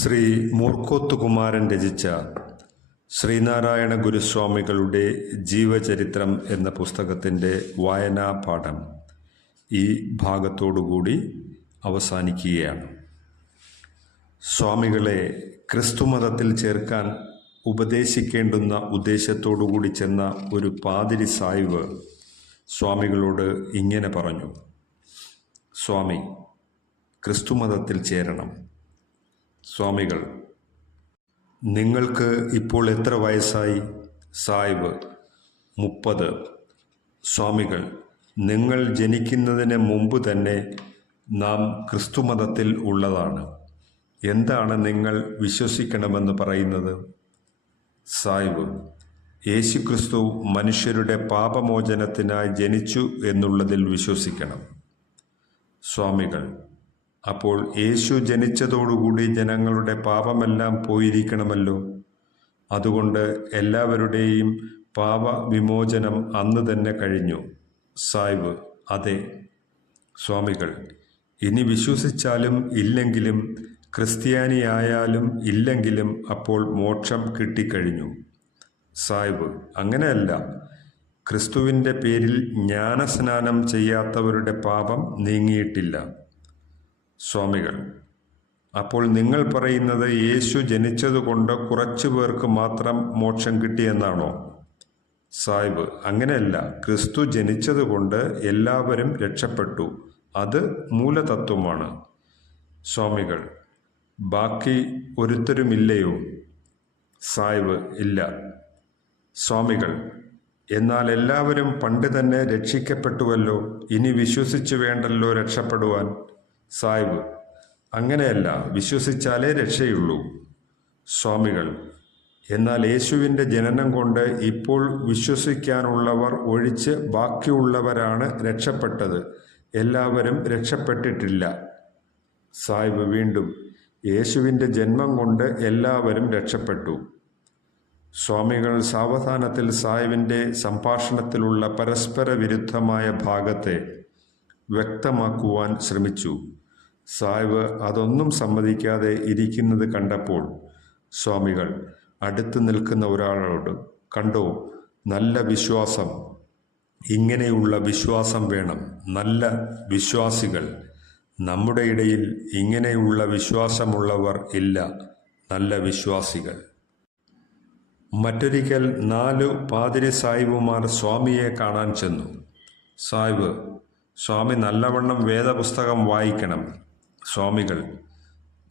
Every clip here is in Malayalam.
ശ്രീ മൂർക്കോത്തുകുമാരൻ രചിച്ച ശ്രീനാരായണ ഗുരുസ്വാമികളുടെ ജീവചരിത്രം എന്ന പുസ്തകത്തിന്റെ വായനാ പാഠം ഈ ഭാഗത്തോടുകൂടി അവസാനിക്കുകയാണ്. സ്വാമികളെ ക്രിസ്തുമതത്തിൽ ചേർക്കാൻ ഉപദേശിക്കേണ്ടുന്ന ഉദ്ദേശത്തോടുകൂടി ചെന്ന ഒരു പാതിരി സായിവ് സ്വാമികളോട് ഇങ്ങനെ പറഞ്ഞു. സ്വാമി ക്രിസ്തുമതത്തിൽ ചേരണം. സ്വാമികൾ നിങ്ങൾക്ക് ഇപ്പോൾ എത്ര വയസ്സായി? സായിബ് മുപ്പത്. സ്വാമികൾ നിങ്ങൾ ജനിക്കുന്നതിന് മുമ്പ് തന്നെ നാം ക്രിസ്തുമതത്തിൽ ഉള്ളതാണ്. എന്താണ് നിങ്ങൾ വിശ്വസിക്കണമെന്ന് പറയുന്നത്? സായിബ് യേശുക്രിസ്തു മനുഷ്യരുടെ പാപമോചനത്തിനായി ജനിച്ചു എന്നുള്ളതിൽ വിശ്വസിക്കണം. സ്വാമികൾ അപ്പോൾ യേശു ജനിച്ചതോടുകൂടി ജനങ്ങളുടെ പാപമെല്ലാം പോയിരിക്കണമല്ലോ. അതുകൊണ്ട് എല്ലാവരുടെയും പാപവിമോചനം അന്ന് തന്നെ കഴിഞ്ഞു. സായിബ് അതെ. സ്വാമികൾ ഇനി വിശ്വസിച്ചാലും ഇല്ലെങ്കിലും ക്രിസ്ത്യാനിയായാലും ഇല്ലെങ്കിലും അപ്പോൾ മോക്ഷം കിട്ടിക്കഴിഞ്ഞു. സായിബ് അങ്ങനെയല്ല. ക്രിസ്തുവിന്റെ പേരിൽ ജ്ഞാനസ്നാനം ചെയ്യാത്തവരുടെ പാപം നീങ്ങിയിട്ടില്ല. സ്വാമികൾ അപ്പോൾ നിങ്ങൾ പറയുന്നത് യേശു ജനിച്ചതുകൊണ്ട് കുറച്ചു പേർക്ക് മാത്രം മോക്ഷം കിട്ടിയെന്നാണോ സാഹിബ് അങ്ങനെയല്ല. ക്രിസ്തു ജനിച്ചതുകൊണ്ട് എല്ലാവരും രക്ഷപ്പെട്ടു. അത് മൂലതത്വമാണ്. സ്വാമികൾ ബാക്കി ഒരുത്തരുമില്ലയോ? സായിബ് ഇല്ല. സ്വാമികൾ എന്നാൽ എല്ലാവരും പണ്ട് തന്നെ രക്ഷിക്കപ്പെട്ടുവല്ലോ. ഇനി വിശ്വസിച്ചു വേണ്ടല്ലോ രക്ഷപ്പെടുവാൻ. സാഹിബ് അങ്ങനെയല്ല വിശ്വസിച്ചാലേ രക്ഷയുള്ളൂ. സ്വാമികൾ എന്നാൽ യേശുവിന്റെ ജനനം കൊണ്ട് ഇപ്പോൾ വിശ്വസിക്കാനുള്ളവർ ഒഴിച്ച് ബാക്കിയുള്ളവരാണ് രക്ഷപ്പെട്ടത്. എല്ലാവരും രക്ഷപ്പെട്ടിട്ടില്ല. സാഹിബ് വീണ്ടും യേശുവിന്റെ ജന്മം കൊണ്ട് എല്ലാവരും രക്ഷപ്പെട്ടു. സ്വാമികൾ സാവധാനത്തിൽ സാഹിബിന്റെ സംഭാഷണത്തിലുള്ള പരസ്പര വിരുദ്ധമായ ഭാഗത്തെ വ്യക്തമാക്കുവാൻ ശ്രമിച്ചു. സാഹിബ് അതൊന്നും സമ്മതിക്കാതെ ഇരിക്കുന്നത് കണ്ടപ്പോൾ സ്വാമികൾ അടുത്ത് നിൽക്കുന്ന ഒരാളോട് കണ്ടോ നല്ല വിശ്വാസം ഇങ്ങനെയുള്ള വിശ്വാസം വേണം നല്ല വിശ്വാസികൾ. നമ്മുടെ ഇടയിൽ ഇങ്ങനെയുള്ള വിശ്വാസമുള്ളവർ ഇല്ല നല്ല വിശ്വാസികൾ. മറ്റൊരിക്കൽ നാലു പാതിരി സായിബുമാർ സ്വാമിയെ കാണാൻ ചെന്നു. സായിബ് സ്വാമി നല്ലവണ്ണം വേദപുസ്തകം വായിക്കണം. സ്വാമികൾ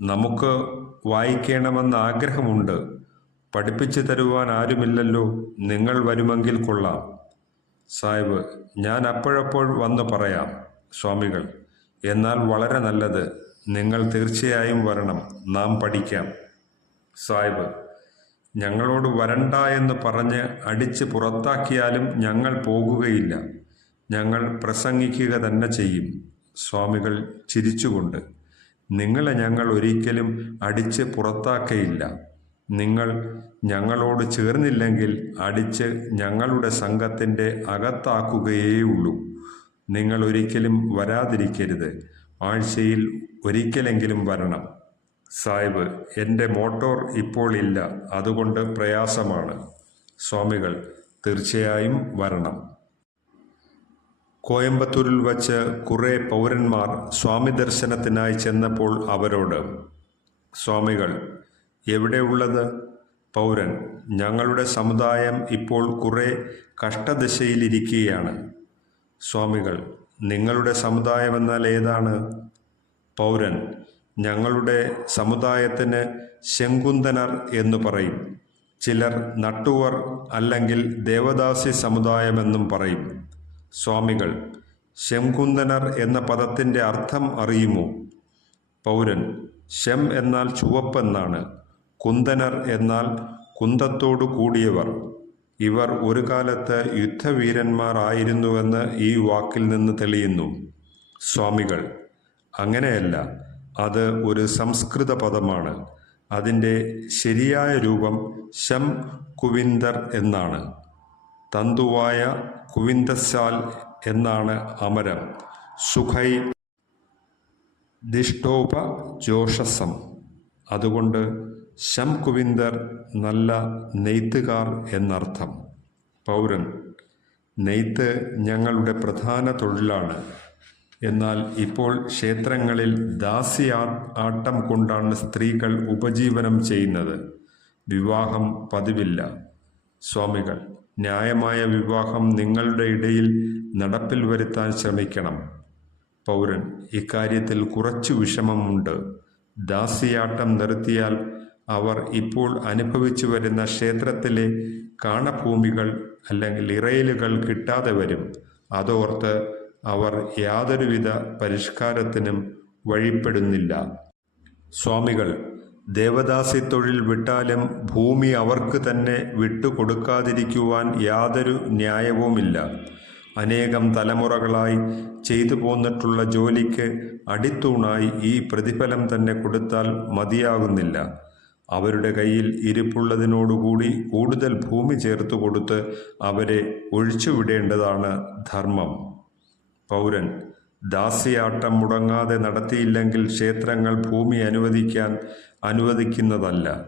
നമുക്ക് വായിക്കണമെന്ന് ആഗ്രഹമുണ്ട്. പഠിപ്പിച്ചു തരുവാൻ ആരുമില്ലല്ലോ. നിങ്ങൾ വരുമെങ്കിൽ കൊള്ളാം. സാഹിബ് ഞാൻ അപ്പോഴപ്പോൾ വന്ന് പറയാം സ്വാമികൾ എന്നാൽ വളരെ നല്ലത്. നിങ്ങൾ തീർച്ചയായും വരണം. നാം പഠിക്കാം. സാഹിബ് ഞങ്ങളോട് വരണ്ട എന്ന് പറഞ്ഞ് അടിച്ച് പുറത്താക്കിയാലും ഞങ്ങൾ പോകുകയില്ല. ഞങ്ങൾ പ്രസംഗിക്കുക തന്നെ ചെയ്യും. സ്വാമികൾ ചിരിച്ചുകൊണ്ട്. നിങ്ങളെ ഞങ്ങൾ ഒരിക്കലും അടിച്ച് പുറത്താക്കയില്ല. നിങ്ങൾ ഞങ്ങളോട് ചേർന്നില്ലെങ്കിൽ അടിച്ച് ഞങ്ങളുടെ സംഘത്തിന്റെ അകത്താക്കുകയേയുള്ളൂ. നിങ്ങൾ ഒരിക്കലും വരാതിരിക്കരുത്. ആഴ്ചയിൽ ഒരിക്കലെങ്കിലും വരണം. സാഹിബ് എന്റെ മോട്ടോർ ഇപ്പോൾ ഇല്ല. അതുകൊണ്ട് പ്രയാസമാണ്. സ്വാമികൾ തീർച്ചയായും വരണം. കോയമ്പത്തൂരിൽ വച്ച് കുറേ പൗരന്മാർ സ്വാമി ദർശനത്തിനായി ചെന്നപ്പോൾ അവരോട് സ്വാമികൾ എവിടെയുള്ളത് പൗരൻ ഞങ്ങളുടെ സമുദായം ഇപ്പോൾ കുറേ കഷ്ടദശയിലിരിക്കുകയാണ്. സ്വാമികൾ നിങ്ങളുടെ സമുദായം എന്നാൽ ഏതാണ്? പൗരൻ ഞങ്ങളുടെ സമുദായത്തിന് ശങ്കുന്തനർ എന്നു പറയും. ചിലർ നട്ടുവർ അല്ലെങ്കിൽ ദേവദാസി സമുദായമെന്നും പറയും. സ്വാമികൾ ശംകുന്ദനർ എന്ന പദത്തിന്റെ അർത്ഥം അറിയുമോ? പൗരൻ ശം എന്നാൽ ചുവപ്പെന്നാണ് കുന്ദനർ എന്നാൽ കുന്തത്തോടു കൂടിയവർ. ഇവർ ഒരു കാലത്ത് യുദ്ധവീരന്മാരായിരുന്നുവെന്ന് ഈ വാക്കിൽ നിന്ന് തെളിയുന്നു. സ്വാമികൾ അങ്ങനെയല്ല അത് ഒരു സംസ്കൃത പദമാണ്. അതിന്റെ ശരിയായ രൂപം ശം കുവിന്ദർ എന്നാണ്. തന്തുവായ കുവിന്ദസാൽ എന്നാണ് അമരം. സുഖൈ ദിഷ്ടോപ ജോഷസം. അതുകൊണ്ട് ശം കുവിന്ദർ നല്ല നെയ്ത്തുകാർ എന്നർത്ഥം. പൗരൻ നെയ്ത്ത് ഞങ്ങളുടെ പ്രധാന തൊഴിലാണ്. എന്നാൽ ഇപ്പോൾ ക്ഷേത്രങ്ങളിൽ ദാസി ആട്ടം കൊണ്ടാണ് സ്ത്രീകൾ ഉപജീവനം ചെയ്യുന്നത്. വിവാഹം പതിവില്ല. സ്വാമികൾ ന്യായമായ വിവാഹം നിങ്ങളുടെ ഇടയിൽ നടപ്പിൽ വരുത്താൻ ശ്രമിക്കണം. പൗരൻ ഇക്കാര്യത്തിൽ കുറച്ചു വിഷമമുണ്ട്. ദാസിയാട്ടം നിർത്തിയാൽ അവർ ഇപ്പോൾ അനുഭവിച്ചു വരുന്ന ക്ഷേത്രത്തിലെ കാണഭൂമികൾ അല്ലെങ്കിൽ ഇറയിലുകൾ കിട്ടാതെ വരും. അതോർത്ത് അവർ യാതൊരുവിധ പരിഷ്കാരത്തിനും വഴിപ്പെടുന്നില്ല. സ്വാമികൾ ദേവദാസി തൊഴിൽ വിട്ടാലും ഭൂമി അവർക്ക് തന്നെ വിട്ടുകൊടുക്കാതിരിക്കുവാൻ യാതൊരു ന്യായവുമില്ല. അനേകം തലമുറകളായി ചെയ്തു പോന്നിട്ടുള്ള ജോലിക്ക് അടിത്തൂണായി ഈ പ്രതിഫലം തന്നെ കൊടുത്താൽ മതിയാകുന്നില്ല. അവരുടെ കയ്യിൽ ഇരിപ്പുള്ളതിനോടുകൂടി കൂടുതൽ ഭൂമി ചേർത്ത് കൊടുത്ത് അവരെ ഒഴിച്ചുവിടേണ്ടതാണ് ധർമ്മം. പൗരൻ ദാസ്യാട്ടം മുടങ്ങാതെ നടത്തിയില്ലെങ്കിൽ ക്ഷേത്രങ്ങൾ ഭൂമി അനുവദിക്കാൻ അനുവദിക്കുന്നതല്ല.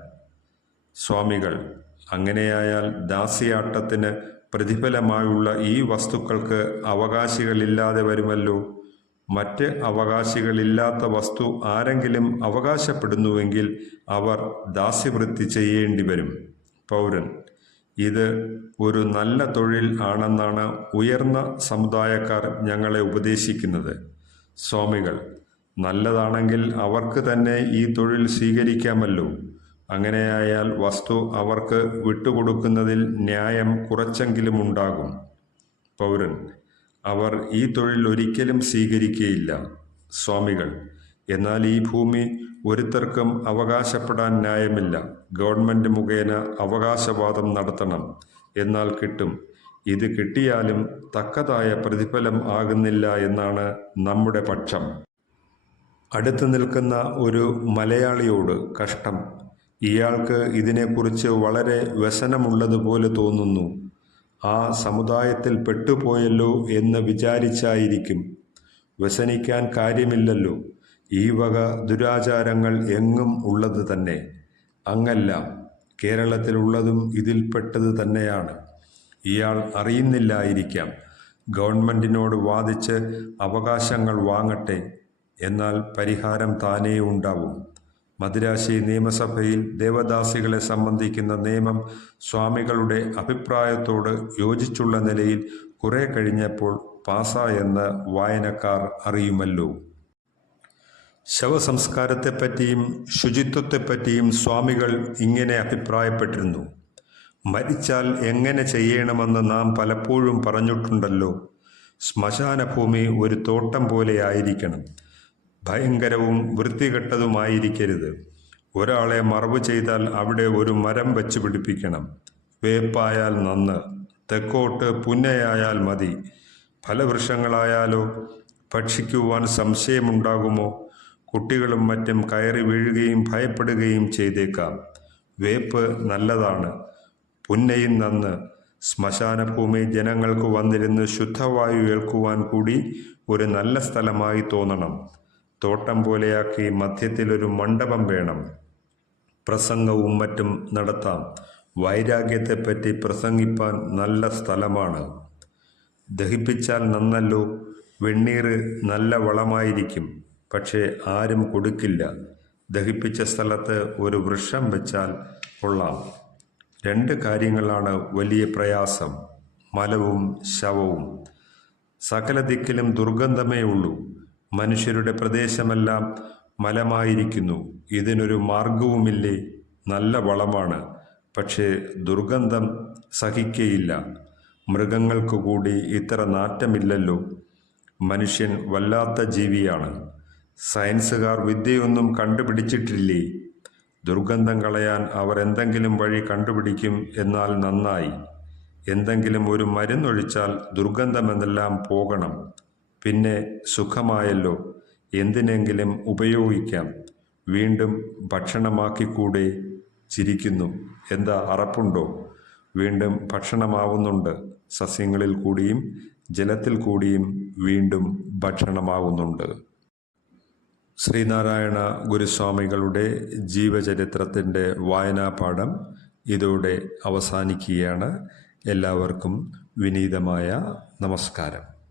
സ്വാമികൾ അങ്ങനെയായാൽ ദാസ്യാട്ടത്തിന് പ്രതിഫലമായുള്ള ഈ വസ്തുക്കൾക്ക് അവകാശികളില്ലാതെ വരുമല്ലോ? മറ്റ് അവകാശികളില്ലാത്ത വസ്തു ആരെങ്കിലും അവകാശപ്പെടുന്നുവെങ്കിൽ അവർ ദാസ്യവൃത്തി ചെയ്യേണ്ടി വരും പൗരൻ ഇത് ഒരു നല്ല തൊഴിൽ ആണെന്നാണ് ഉയർന്ന സമുദായക്കാർ ഞങ്ങളെ ഉപദേശിക്കുന്നത്. സ്വാമികൾ നല്ലതാണെങ്കിൽ അവർക്ക് തന്നെ ഈ തൊഴിൽ സ്വീകരിക്കാമല്ലോ. അങ്ങനെയായാൽ വസ്തു അവർക്ക് വിട്ടുകൊടുക്കുന്നതിൽ ന്യായം കുറച്ചെങ്കിലും ഉണ്ടാകും. പൗരൻ അവർ ഈ തൊഴിൽ ഒരിക്കലും സ്വീകരിക്കുകയില്ല. സ്വാമികൾ എന്നാൽ ഈ ഭൂമി ഒരുത്തർക്കും അവകാശപ്പെടാൻ ന്യായമില്ല. ഗവൺമെന്റ് മുഖേന അവകാശവാദം നടത്തണം. എന്നാൽ കിട്ടും. ഇത് കിട്ടിയാലും തക്കതായ പ്രതിഫലം ആകുന്നില്ല എന്നാണ് നമ്മുടെ പക്ഷം. അടുത്ത് നിൽക്കുന്ന ഒരു മലയാളിയോട് കഷ്ടം. ഇയാൾക്ക് ഇതിനെക്കുറിച്ച് വളരെ വ്യസനമുള്ളതുപോലെ തോന്നുന്നു. ആ സമുദായത്തിൽ പെട്ടുപോയല്ലോ എന്ന് വിചാരിച്ചായിരിക്കും. വ്യസനിക്കാൻ കാര്യമില്ലല്ലോ. ഈ വക ദുരാചാരങ്ങൾ എങ്ങും ഉള്ളത് തന്നെ. അങ്ങല്ല കേരളത്തിലുള്ളതും ഇതിൽപ്പെട്ടത് തന്നെയാണ്. ഇയാൾ അറിയുന്നില്ലായിരിക്കാം. ഗവൺമെന്റിനോട് വാദിച്ച് അവകാശങ്ങൾ വാങ്ങട്ടെ എന്നാൽ പരിഹാരം താനേ ഉണ്ടാവും. മദിരാശി നിയമസഭയിൽ ദേവദാസികളെ സംബന്ധിക്കുന്ന നിയമം സ്വാമികളുടെ അഭിപ്രായത്തോട് യോജിച്ചുള്ള നിലയിൽ കുറെ കഴിഞ്ഞപ്പോൾ പാസായെന്ന് വായനക്കാർ അറിയുമല്ലോ. ശവസംസ്കാരത്തെപ്പറ്റിയും ശുചിത്വത്തെപ്പറ്റിയും സ്വാമികൾ ഇങ്ങനെ അഭിപ്രായപ്പെട്ടിരുന്നു. മരിച്ചാൽ എങ്ങനെ ചെയ്യണമെന്ന് നാം പലപ്പോഴും പറഞ്ഞിട്ടുണ്ടല്ലോ. ശ്മശാനഭൂമി ഒരു തോട്ടം പോലെ ആയിരിക്കണം. ഭയങ്കരവും വൃത്തികെട്ടതുമായിരിക്കരുത്. ഒരാളെ മറവ് ചെയ്താൽ അവിടെ ഒരു മരം വെച്ച് പിടിപ്പിക്കണം. വേപ്പായാൽ നന്ന് തെക്കോട്ട് പുന്നയായാൽ മതി. ഫലവൃക്ഷങ്ങളായാലോ ഭക്ഷിക്കുവാൻ സംശയമുണ്ടാകുമോ? കുട്ടികളും മറ്റും കയറി വീഴുകയും ഭയപ്പെടുകയും ചെയ്തേക്കാം. വേപ്പ് നല്ലതാണ്. പുന്നയും നന്ന്. ശ്മശാനഭൂമി ജനങ്ങൾക്ക് വന്നിരുന്ന് ശുദ്ധവായു ഏൽക്കുവാൻ കൂടി ഒരു നല്ല സ്ഥലമായി തോന്നണം. തോട്ടം പോലെയാക്കി മധ്യത്തിലൊരു മണ്ഡപം വേണം. പ്രസംഗവും മറ്റും നടത്താം. വൈരാഗ്യത്തെപ്പറ്റി പ്രസംഗിപ്പാൻ നല്ല സ്ഥലമാണ്. ദഹിപ്പിച്ചാൽ നന്നല്ലോ വെണ്ണീർ നല്ല വളമായിരിക്കും. പക്ഷേ ആരും കൊടുക്കില്ല. ദഹിപ്പിച്ച സ്ഥലത്ത് ഒരു വൃക്ഷം വെച്ചാൽ കൊള്ളാം. രണ്ട് കാര്യങ്ങളാണ് വലിയ പ്രയാസം. മലവും ശവവും. സകല ദിക്കിലും ദുർഗന്ധമേ ഉള്ളൂ. മനുഷ്യരുടെ പ്രദേശമെല്ലാം മലമായിരിക്കുന്നു. ഇതിനൊരു മാർഗവുമില്ലേ നല്ല വളമാണ്. പക്ഷേ ദുർഗന്ധം സഹിക്കയില്ല. മൃഗങ്ങൾക്ക് കൂടി ഇത്ര നാറ്റമില്ലല്ലോ. മനുഷ്യൻ വല്ലാത്ത ജീവിയാണ്. സയൻസുകാർ വിദ്യയൊന്നും കണ്ടുപിടിച്ചിട്ടില്ലേ? ദുർഗന്ധം കളയാൻ അവർ എന്തെങ്കിലും വഴി കണ്ടുപിടിക്കും എന്നാൽ നന്നായി. എന്തെങ്കിലും ഒരു മരുന്നൊഴിച്ചാൽ ദുർഗന്ധമെന്നെല്ലാം പോകണം? പിന്നെ സുഖമായല്ലോ. എന്തിനെങ്കിലും ഉപയോഗിക്കാം. വീണ്ടും ഭക്ഷണമാക്കിക്കൂടെ? ചിരിക്കുന്നു. എന്താ അറപ്പുണ്ടോ? വീണ്ടും ഭക്ഷണമാവുന്നുണ്ട്. സസ്യങ്ങളിൽ കൂടിയും ജലത്തിൽ കൂടിയും വീണ്ടും ഭക്ഷണമാവുന്നുണ്ട്. ശ്രീനാരായണ ഗുരുസ്വാമികളുടെ ജീവചരിത്രത്തിന്റെ വായനാപാഠം ഇതോടെ അവസാനിക്കുകയാണ്. എല്ലാവർക്കും വിനീതമായ നമസ്കാരം.